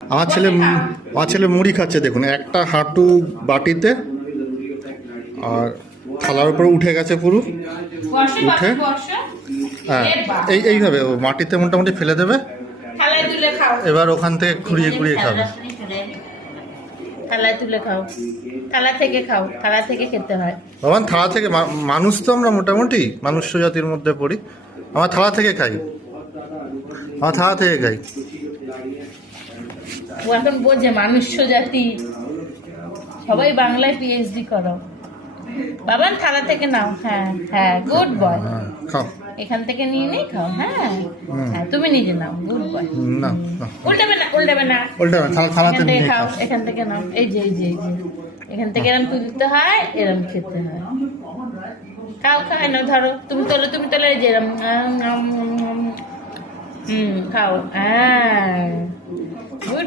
আমার ছেলে মুড়ি খাচ্ছে, দেখুন একটা হাঁটু বাটিতে, আর থালার উপরে উঠে গেছে পুরো উঠে। হ্যাঁ, এইভাবে ও মাটিতে মোটামুটি ফেলে দেবে, এবার ওখান থেকে ঘুরিয়ে ঘুরিয়ে খাবে। থালায় তুলে খাও, থালা থেকে খাও, থালা থেকে খেতে হয়। বাবান থালা থেকে, মানুষ তো আমরা মোটামুটি মানুষ্য জাতির মধ্যে পড়ি, আমার থালা থেকে খাই, আমার থালা থেকে খাই। ও এখন বোঝে মানুষ্য জাতি, সবাই বাংলায় পিএইচডি করো। বাবান থালা থেকে নাও, হ্যাঁ হ্যাঁ, গুড বয়। খাও, এখান থেকে নিয়ে নেই খাও। হ্যাঁ হ্যাঁ, তুমি নিজে নাও, গুড বয়। না উল্টাবে না, উল্টাবে না, উল্টাবে না, থালাতে এখান থেকে নিয়ে খাও, খাও। এখান থেকে নাও, এই যে এই যে এই যে, এখান থেকে এরম তুলতে হয়, এরম খেতে হয়। খাও, খায় না, ধরো তুমি তোলো, তুমি তোলো, এই যে এরম, খাও। হ্যাঁ।